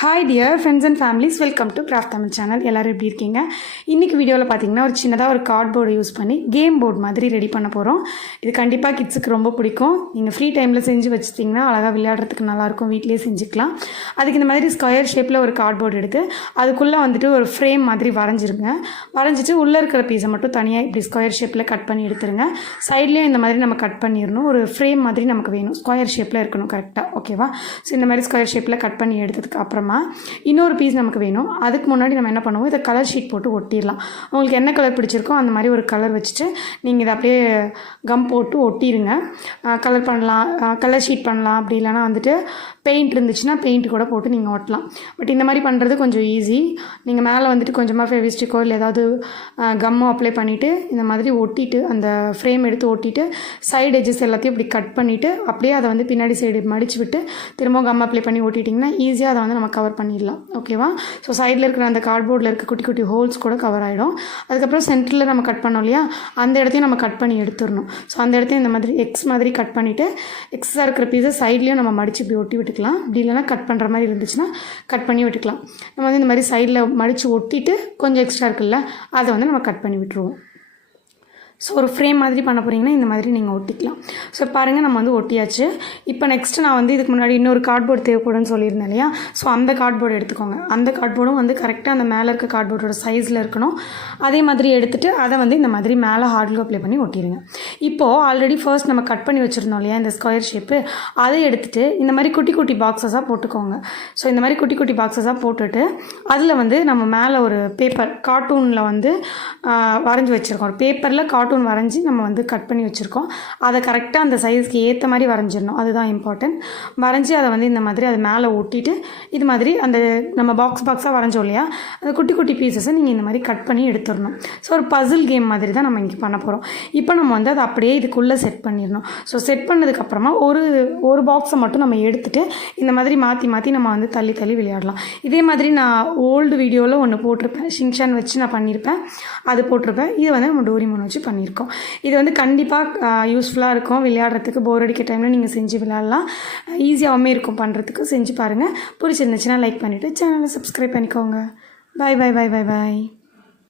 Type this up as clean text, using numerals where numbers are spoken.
Hi dear friends and families, welcome to craft Tamil channel. எல்லோரும் எப்படி இருக்கீங்க? இன்றைக்கி வீடியோவில் பார்த்தீங்கன்னா ஒரு சின்னதாக ஒரு கார்ட்போர்டு யூஸ் பண்ணி கேம் போர்டு மாதிரி ரெடி பண்ண போகிறோம். இது கண்டிப்பாக கிட்ஸுக்கு ரொம்ப பிடிக்கும். நீங்கள் ஃப்ரீ டைமில் செஞ்சு வச்சுட்டிங்கன்னா அழகாக விளையாடுறதுக்கு நல்லாயிருக்கும். வீட்டிலேயே செஞ்சுக்கலாம். அதுக்கு இந்த மாதிரி ஸ்கொயர் ஷேப்பில் ஒரு கார்ட்போர்டு எடுத்து அதுக்குள்ளே வந்துட்டு ஒரு ஃப்ரேம் மாதிரி வரைஞ்சிருங்க. வரைஞ்சிட்டு உள்ளே இருக்கிற பீஸை மட்டும் தனியாக இப்படி ஸ்கொயர் ஷேப்பில் கட் பண்ணி எடுத்துருங்க. சைட்லேயும் இந்த மாதிரி நம்ம கட் பண்ணிடணும். ஒரு ஃப்ரேம் மாதிரி நமக்கு வேணும், ஸ்கொயர் ஷேப்பில் இருக்கணும் கரெக்டாக. ஓகேவா? ஸோ இந்த மாதிரி ஸ்கொயர் ஷேப்பில் கட் பண்ணி எடுத்ததுக்கு அப்புறமா இன்னொரு பீஸ் நமக்கு வேணும். அதுக்கு முன்னாடி நம்ம என்ன பண்ணுவோம், இதை கலர் ஷீட் போட்டு ஒட்டிடலாம். உங்களுக்கு என்ன கலர் பிடிச்சிருக்கோ அந்த மாதிரி ஒரு கலர் வச்சுட்டு நீங்கள் இதை அப்படியே கம் போட்டு ஒட்டிடுங்க. கலர் பண்ணலாம், கலர் ஷீட் பண்ணலாம். அப்படி இல்லைனா வந்துட்டு பெயிண்ட் இருந்துச்சுன்னா பெயிண்ட் கூட போட்டு நீங்கள் ஒட்டலாம். பட் இந்த மாதிரி பண்ணுறது கொஞ்சம் ஈஸி. நீங்கள் மேலே வந்துட்டு கொஞ்சமாக ஃபெவிஸ்டிக்கோ இல்லை ஏதாவது கம்மோ அப்ளை பண்ணிவிட்டு இந்த மாதிரி ஒட்டிட்டு அந்த ஃப்ரேம் எடுத்து ஒட்டிட்டு சைடு எட்ஜஸ் எல்லாத்தையும் இப்படி கட் பண்ணிவிட்டு அப்படியே அதை வந்து பின்னாடி சைடு மடித்து விட்டு திரும்ப கம் அப்ளை பண்ணி ஒட்டிட்டிங்கன்னா ஈஸியாக அதை வந்து நம்ம கவர் பண்ணிடலாம். ஓகேவா? ஸோ சைடில் இருக்கிற அந்த கார்ட்போர்டில் இருக்க குட்டி குட்டி ஹோல்ஸ் கூட கவர் ஆகிடும். அதுக்கப்புறம் சென்டரில் நம்ம கட் பண்ணோம் இல்லையா, அந்த இடத்தையும் நம்ம கட் பண்ணி எடுத்துடணும். ஸோ அந்த இடத்தையும் இந்த மாதிரி எக்ஸ் மாதிரி கட் பண்ணிவிட்டு எக்ஸாக இருக்கிற பீஸை சைட்லேயும் நம்ம மடித்து இப்படி ஒட்டி விட்டுக்கலாம். அப்படி இல்லைனா கட் பண்ணுற மாதிரி இருந்துச்சுன்னா கட் பண்ணி விட்டுக்கலாம். நம்ம வந்து இந்த மாதிரி சைடில் மடித்து ஒட்டிட்டு கொஞ்சம் எக்ஸ்ட்ரா இருக்குல்ல, அதை வந்து நம்ம கட் பண்ணி விட்டுருவோம். ஸோ ஒரு ஃப்ரேம் மாதிரி பண்ண போகிறீங்கன்னா இந்த மாதிரி நீங்கள் ஒட்டிக்கலாம். ஸோ பாருங்கள், நம்ம வந்து ஒட்டியாச்சு. இப்போ நெக்ஸ்ட்டு நான் வந்து இதுக்கு முன்னாடி இன்னொரு கார்ட்போர்டு தேவைப்படுன்னு சொல்லியிருந்தேன் இல்லையா. ஸோ அந்த கார்ட்போர்டு எடுத்துக்கோங்க. அந்த கார்ட்போர்டும் வந்து கரெக்டாக அந்த மேலே இருக்க கார்ட்போர்டோட சைஸில் இருக்கணும். அதே மாதிரி எடுத்துகிட்டு அதை வந்து இந்த மாதிரி மேலே ஹார்ட் க்ளூ அப்ளை பண்ணி ஒட்டிடுங்க. இப்போது ஆல்ரெடி ஃபர்ஸ்ட் நம்ம கட் பண்ணி வச்சுருந்தோம் இல்லையா இந்த ஸ்கொயர் ஷேப்பு, அதை எடுத்துகிட்டு இந்த மாதிரி குட்டி குட்டி பாக்ஸஸாக போட்டுக்கோங்க. ஸோ இந்த மாதிரி குட்டி குட்டி பாக்ஸஸாக போட்டுட்டு அதில் வந்து நம்ம மேலே ஒரு பேப்பர் கார்ட்டூனில் வந்து வரைஞ்சி வச்சுருக்கோம். ஒரு பேப்பரில் கார்ட்டூன் வரைஞ்சி நம்ம வந்து கட் பண்ணி வச்சுருக்கோம். அதை கரெக்டாக அந்த சைஸ்க்கு ஏற்ற மாதிரி வரைஞ்சிடணும். அதுதான் இம்பார்ட்டன்ட். வரைஞ்சி அதை வந்து இந்த மாதிரி அது மேலே ஒட்டிட்டு இது மாதிரி அந்த நம்ம பாக்ஸாக வரைஞ்சோம் இல்லையா, அந்த குட்டி குட்டி பீசஸை நீங்கள் இந்த மாதிரி கட் பண்ணி எடுத்துடணும். ஸோ ஒரு பசில் கேம் மாதிரி தான் நம்ம இன்றைக்கி பண்ண போகிறோம். இப்போ நம்ம வந்து அதை அப்படியே இதுக்குள்ளே செட் பண்ணிடணும். ஸோ செட் பண்ணதுக்கப்புறமா ஒரு பாக்ஸை மட்டும் நம்ம எடுத்துகிட்டு இந்த மாதிரி மாற்றி நம்ம வந்து தள்ளி விளையாடலாம். இதே மாதிரி நான் ஓல்டு வீடியோவில் ஒன்று போட்டிருப்பேன், ஷின்சான் வச்சு நான் பண்ணியிருப்பேன், அது போட்டிருப்பேன். இது வந்து நம்ம டோரிமான் வச்சு பண்ணியிருக்கோம். இது வந்து கண்டிப்பாக யூஸ்ஃபுல்லாக இருக்கும். விளையாடுறதுக்கு போர் அடிக்க டைமில் நீங்கள் செஞ்சு விளையாடலாம். ஈஸியாகவுமே இருக்கும் பண்ணுறதுக்கு. செஞ்சு பாருங்கள். பிடிச்சிருந்துச்சுன்னா லைக் பண்ணிவிட்டு சேனலை சப்ஸ்கிரைப் பண்ணிக்கோங்க. பாய்.